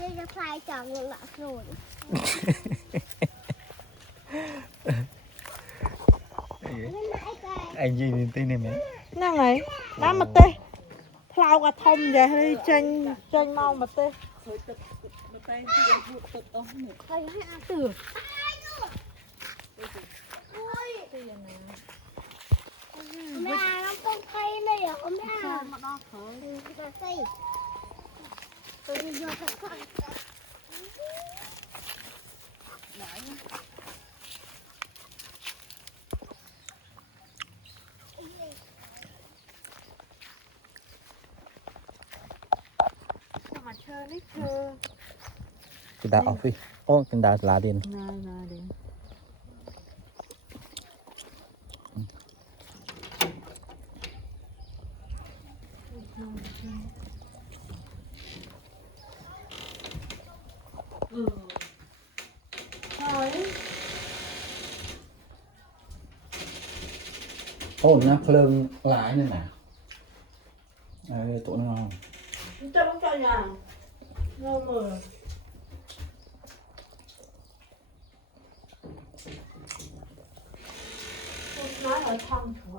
นี่จะพลายจากเงินหลักหนุน anh gì đến tên này mẹ นั่งไงน้ำมาเต้พลาวกระทมอย่าให้เจงเมามาเต้ เคยให้อาตื่นแม่น้ำต้มไข่เลยเหรอแม่มาดอกเขาดูจะใส่ตัวนี้เยอะทั้งคันมาเชิญนี่เธอ cái đá office ô cái đá lá đen นาเด่นô nó phơn lái này nè tụi nó ngon จะต้องการอย่างเงามือน้าเหรอทางหัว